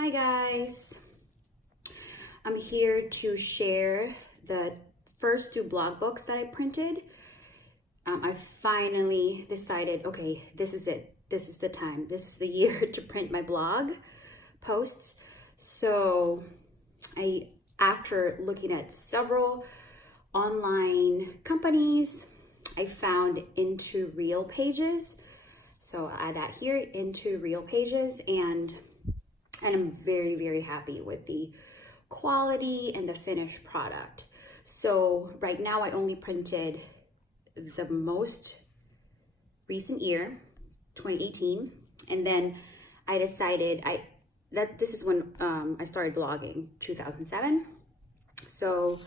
Hi guys, I'm here to share the first 2 blog books that I printed. I finally decided, okay, this is it. This is the time. This is the year to print my blog posts. So after looking at several online companies, I found Into Real Pages. So I got here Into Real Pages, and I'm very, very happy with the quality and the finished product. So right now I only printed the most recent year, 2018. And then I decided that this is when I started blogging, 2007. So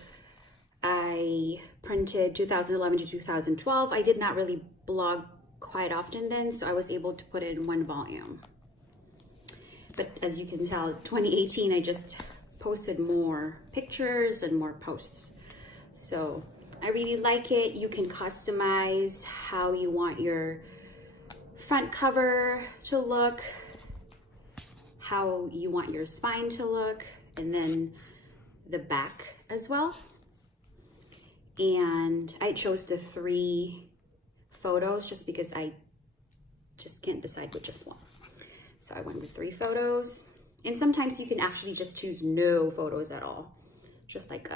I printed 2011 to 2012. I did not really blog quite often then, so I was able to put it in 1 volume. But as you can tell, 2018, I just posted more pictures and more posts. So I really like it. You can customize how you want your front cover to look, how you want your spine to look, and then the back as well. And I chose the 3 photos just because I just can't decide which is one. So I went with 3 photos, and sometimes you can actually just choose no photos at all, just like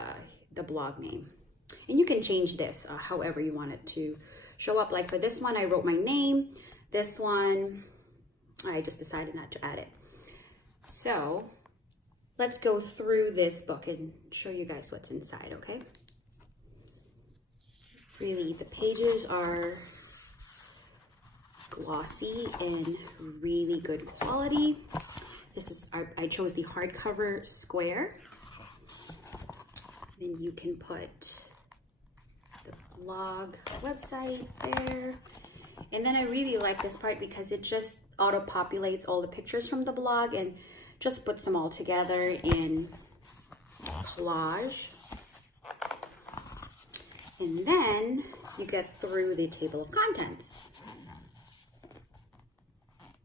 the blog name. And you can change this however you want it to show up. Like for this one, I wrote my name. This one, I just decided not to add it. So let's go through this book and show you guys what's inside, okay? Really, the pages are glossy and really good quality. This is I chose the hardcover square, and you can put the blog website there. And then I really like this part because it just auto-populates all the pictures from the blog and just puts them all together in collage. And then you get through the table of contents.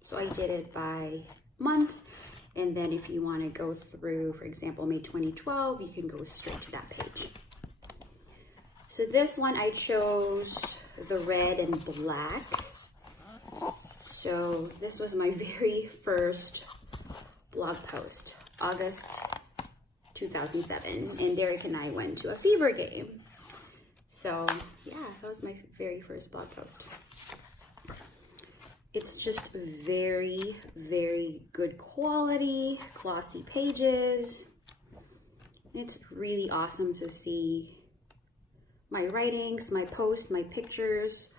So I did it by month, and then if you want to go through, for example, May 2012, you can go straight to that page. So this one I chose the red and black. So this was my very first blog post, August 2007, and Derek and I went to a fever game. So yeah, that was my very first blog post. It's just very, very good quality, glossy pages. It's really awesome to see my writings, my posts, my pictures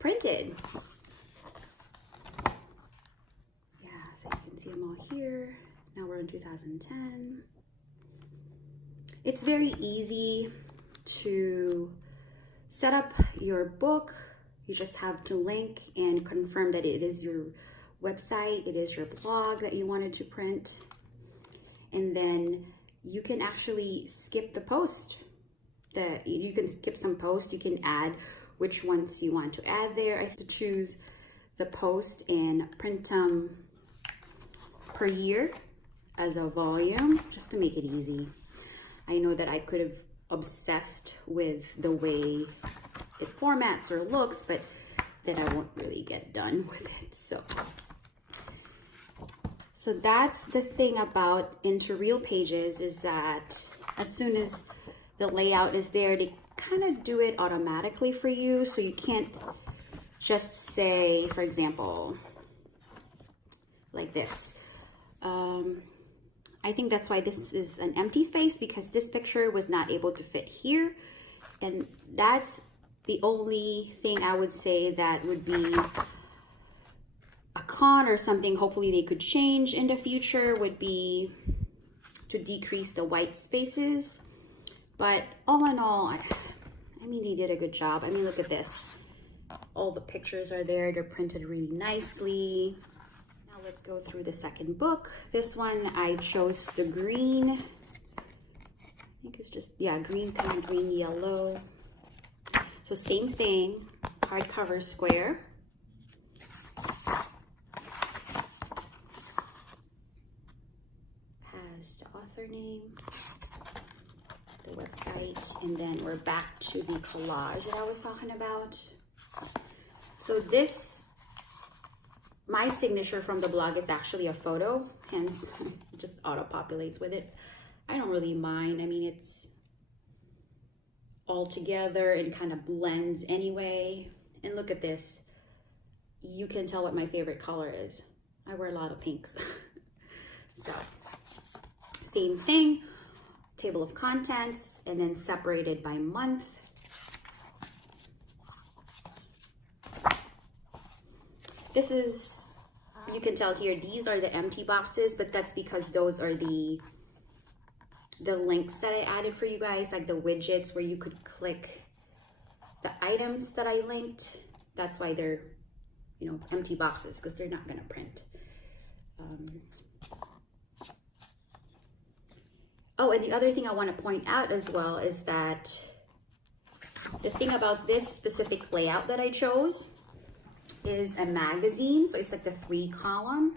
printed. Yeah, so you can see them all here. Now we're in 2010. It's very easy to set up your book. You just have to link and confirm that it is your website, it is your blog that you wanted to print. And then you can actually skip the post. You can skip some posts, you can add which ones you want to add there. I have to choose the post and print them per year as a volume, just to make it easy. I know that I could have obsessed with the way it formats or looks, but then I won't really get done with it. So that's the thing about Into Real Pages, is that as soon as the layout is there, they kind of do it automatically for you. So you can't just say, for example, like this. I think that's why this is an empty space, because this picture was not able to fit here. And that's the only thing I would say that would be a con or something hopefully they could change in the future, would be to decrease the white spaces. But all in all, I mean, they did a good job. I mean, look at this. All the pictures are there. They're printed really nicely. Now let's go through the second book. This one, I chose the green. I think it's just, yeah, green, kind of green, yellow. So same thing, hardcover square. has the author name, the website, and then we're back to the collage that I was talking about. So this, my signature from the blog is actually a photo, hence it just auto-populates with it. I don't really mind. I mean, it's all together and kind of blends anyway. And look at this. You can tell what my favorite color is. I wear a lot of pinks. So, same thing, table of contents, and then separated by month. This is, you can tell here, these are the empty boxes, but that's because those are the links that I added for you guys, like the widgets where you could click the items that I linked. That's why they're, you know, empty boxes, because they're not gonna print. Oh, and the other thing I want to point out as well is that the thing about this specific layout that I chose is a magazine. So it's like the 3-column.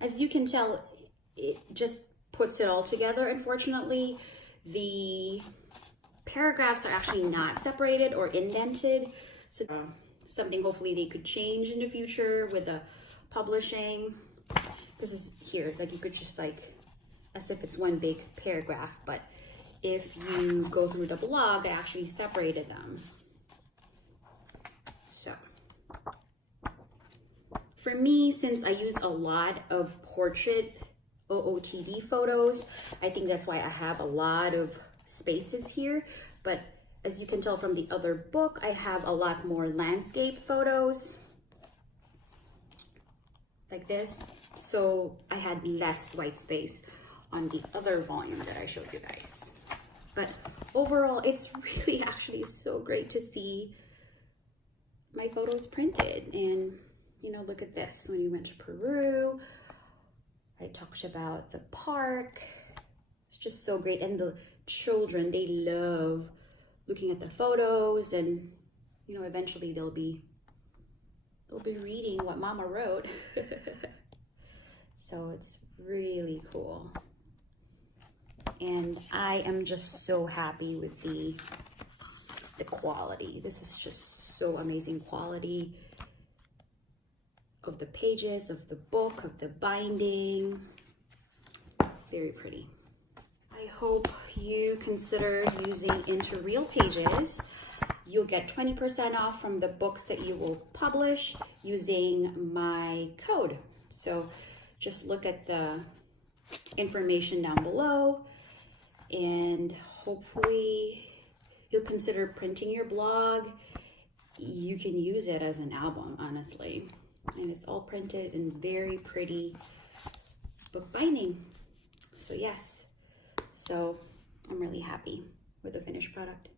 As you can tell, it just puts it all together. Unfortunately, the paragraphs are actually not separated or indented. So something hopefully they could change in the future with the publishing. Because it's here, like you could just like, as if it's one big paragraph, but if you go through the blog, I actually separated them. So for me, since I use a lot of portrait OOTD photos, I think that's why I have a lot of spaces here. But as you can tell from the other book, I have a lot more landscape photos like this. So I had less white space on the other volume that I showed you guys. But overall, it's really actually so great to see my photos printed. And, you know, look at this. When we went to Peru, I talked about the park. It's just so great. And the children, they love looking at the photos, and, you know, eventually they'll be reading what Mama wrote. So it's really cool. And I am just so happy with the quality. This is just so amazing quality of the pages, of the book, of the binding. Very pretty. I hope you consider using Into Real Pages. You'll get 20% off from the books that you will publish using my code. So just look at the information down below, and hopefully you'll consider printing your blog. You can use it as an album, honestly. And it's all printed in very pretty book binding. So yes, so I'm really happy with the finished product.